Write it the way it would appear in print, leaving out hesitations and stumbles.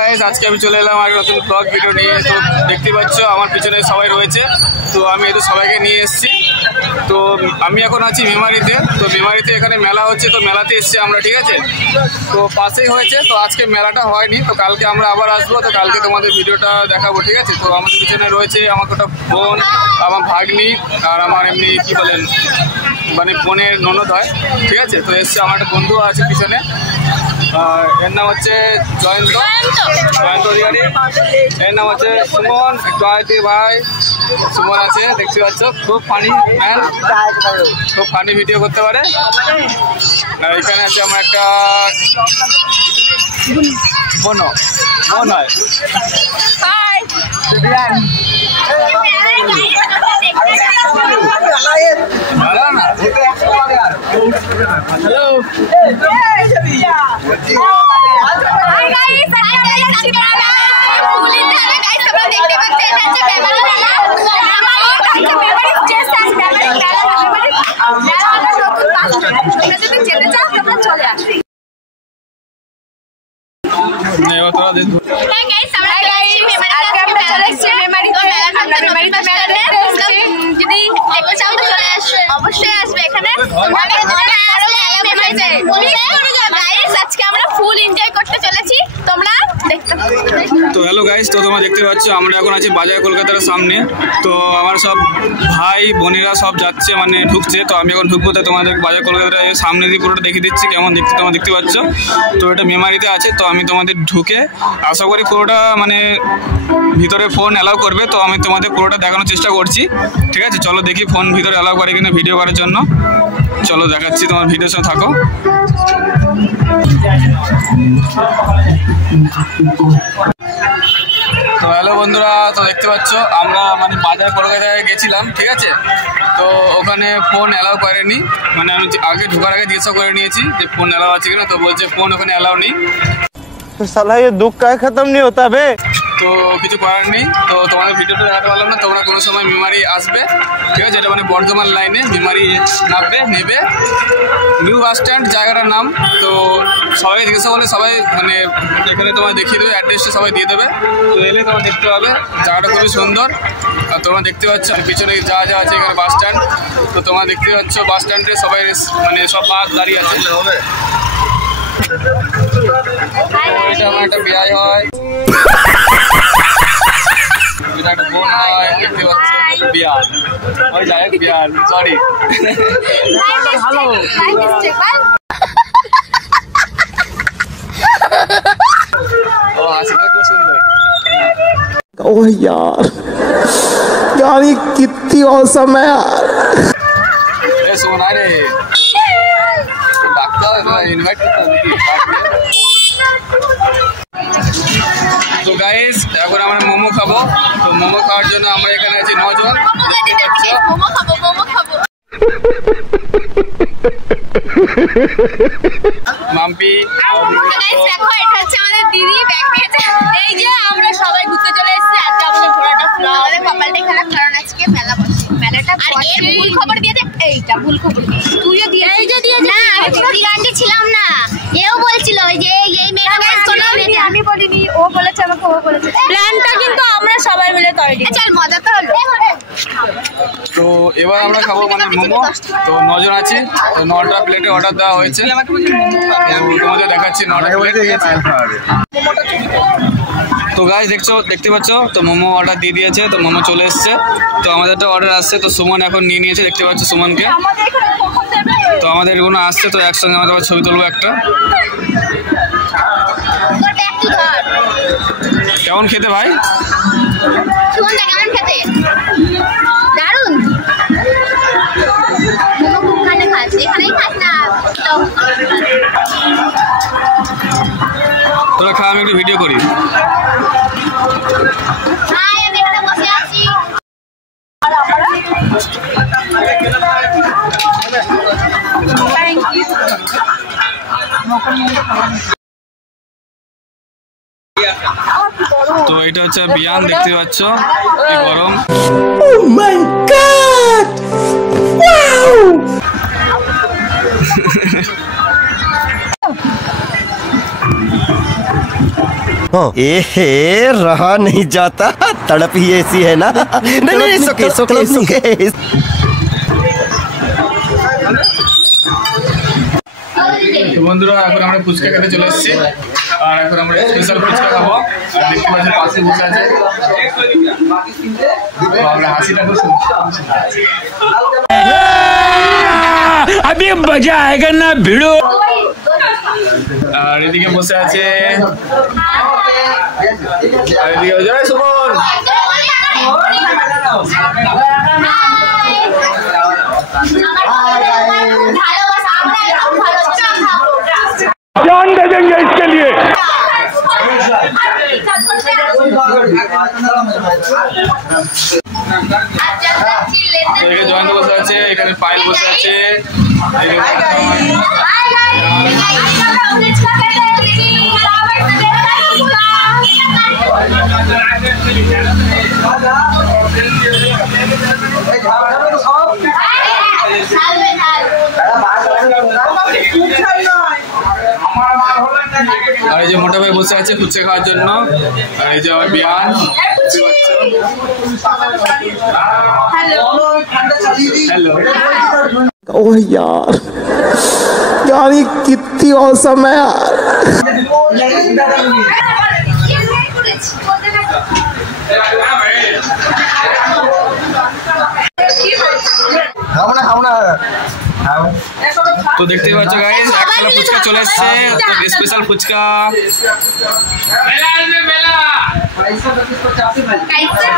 Guys, আজকে আমি চলে এলাম আর নতুন ব্লগ ভিডিও নিয়ে। তো দেখতে পাচ্ছ আমার পিছনে সবাই রয়েছে, তো আমি একটু সবাইকে নিয়ে এসেছি। তো আমি এখন আছি মেমারিতে। তো মেমারিতে এখানে মেলা হচ্ছে, তো মেলাতে এসেছি আমরা, ঠিক আছে। তো পাশেই হয়েছে, তো আজকে মেলাটা হয়নি, তো কালকে আমরা আবার আসবো। তো কালকে তোমাদের ভিডিওটা দেখাবো, ঠিক আছে। তো আমাদের পিছনে রয়েছে আমার একটা বোন, আমার ভাগ্নি, আর আমার এমনি কি বলেন মানে বোনের ননদ হয়, ঠিক আছে। তো এসছে আমার একটা বন্ধু আছে পিছনে, এর নাম হচ্ছে জয়ন্ত অধিকারী। এর নাম হচ্ছে সুমন, একটু আয়তি ভাই সুমন আছে, দেখতে পাচ্ছ। খুব ফানি ম্যান, খুব ফানি ভিডিও করতে পারে। আর এখানে আছে আমার একটা বোন হয়। অবশ্যই আসবে এখানে। আজকে আমরা ফুল এনজয় করতে চলেছি, তোমরা দেখতে। তো হ্যালো গাইস, তো তোমরা দেখতে পাচ্ছ আমরা এখন আছি বাজার কলকাতার সামনে। তো আমার সব ভাই বোনেরা সব যাচ্ছে, মানে ঢুকছে। তো আমি এখন ঢুকবো, তাই তোমাদের বাজার কলকাতার সামনে দিয়ে পুরোটা দেখিয়ে দিচ্ছি কেমন দেখতে, তোমরা দেখতে পাচ্ছ। তো এটা মেমারিতে আছে, তো আমি তোমাদের ঢুকে আশা করি পুরোটা মানে ভিতরে ফোন অ্যালাউ করবে। তো আমি তোমাদের পুরোটা দেখানোর চেষ্টা করছি, ঠিক আছে। চলো দেখি ফোন ভিতরে অ্যালাউ করে কিনা ভিডিও করার জন্য। চলো দেখাচ্ছি, তোমার ভিডিওর সঙ্গে থাকো। তো হ্যালো বন্ধুরা, তো দেখতে পাচ্ছ আমরা মানে বাজার কলকাতায় গেছিলাম, ঠিক আছে। তো ওখানে ফোন অ্যালাউ করেনি, মানে আমি আগে ঢোকার আগে জিজ্ঞাসা করে নিয়েছি যে ফোন অ্যালাউ আছে কিনা। তো বলছে ফোন ওখানে অ্যালাউ নেই। साला ये दुख का खत्म नहीं होता बे। তো কিছু করার নেই। তো তোমাদের ভিডিওটা দেখাতে পারলাম না। তোমরা কোনো সময় মেমারি আসবে, ঠিক আছে। এটা মানে বর্ধমান লাইনে মেমারি নেবে নিউ বাস স্ট্যান্ড জায়গাটার নাম। তো সবাই জিজ্ঞাসা করলে সবাই মানে এখানে তোমার দেখিয়ে দেবে, অ্যাড্রেসটা সবাই দিয়ে দেবে। তো এলে তোমার দেখতে পাবে জায়গাটা খুবই সুন্দর। আর তোমরা দেখতে পাচ্ছ পিছনে যা যা আছে এখানে বাস স্ট্যান্ড। তো তোমরা দেখতে পাচ্ছ বাস স্ট্যান্ডে সবাই মানে সব বাস দাঁড়িয়ে আছে। এটা আমার একটা বিয়ে হয়, এটা একটা বোন হয়, দেখতে পাচ্ছি বিয়ার ওই যাই বিয়ার, সরি। হ্যালো, ও হাসিটা খুব সুন্দর। ओह यार यार ये कितनी औसम है यार। এ সোনা রে, ডাক্তার ইনভাইট করতে হবে। তো গাইস, এখন আমরা মোমো খাবো। তো মোমো খাওয়ার জন্য আমরা এখানে আছি 9 জন। মাম্পি, দিদি ব্যাগ নিয়েছে। এই যে আমরা সবাই ঘুরতে চলে এসেছি। আজকে আমাদের ঘোরাটা আমাদের কপালটাই খারাপ, কারণ আজকে মেলা বসে। মেলাটা ভুল খবর দিয়েছে, এইটা ভুল খবর তুইও দিয়ে। এই যে দিয়েছে না, আমি দিগান্ডি ছিলাম না। এও বলছিল যে এই মেয়েটা আমি বলিনি, ও বলেছে আমাকে, ও বলেছে। প্ল্যানটা কিন্তু আমরা সবাই মিলে তৈরি। চল মজা তো হলো। তো এবার আমরা খাবো মানে মোমো। তো 9 জন আছি, তো 9টা প্লেটে অর্ডার দেওয়া হয়েছে। তোমাদের দেখাচ্ছি 9টা প্লেট। তো গাইস দেখতে পাচ্ছ, তো মোমো অর্ডার দিয়ে দিয়েছে। তো মোমো চলে এসছে। তো আমাদের তো অর্ডার আসছে। তো সুমন এখন নিয়ে নিয়েছে, দেখতে পাচ্ছ সুমনকে। তো আমাদের এগুলো আসছে, তো একসঙ্গে আমাদের আবার ছবি তুলবো একটা। কেমন খেতে ভাই? কেমন খেতে? দারুণ। এখানেই খাস না তোরা খা, আমি একটু ভিডিও করি। তো এটা হচ্ছে বিয়ান, দেখতে পাচ্ছ কি গরম। Oh my God! Wow! रहा नहीं जाता, तड़प ही ऐसी है ना। नहीं, सुके। তো বন্ধুরা এখন আমরা ফুচকা খেতে চলে এসেছি আর এখন আমরা স্পেশাল ফুচকা খাবো। আর দেখতে পাচ্ছি পাশে বসে আছে আমরা হাসিটা খুব अभी मजा आएगा ना भिड़ो। আর এদিকে বসে আছে আর এদিকে জয় সুমন। जान दे देंगे इसके लिए। এদিকে জয়ন্ত বসে আছে, এখানে পায়েল বসে আছে, আর এই যে মোটা ভাই বসে আছে ফুচকা খাওয়ার জন্য। আর এই যে আমার বিয়ান। हेलो ओह यार ये कितनी औसम है यार। তো দেখতেই পাচ্ছ গাইস এক থালা ফুচকা চলে এসছে, তো স্পেশাল ফুচকা। कैसे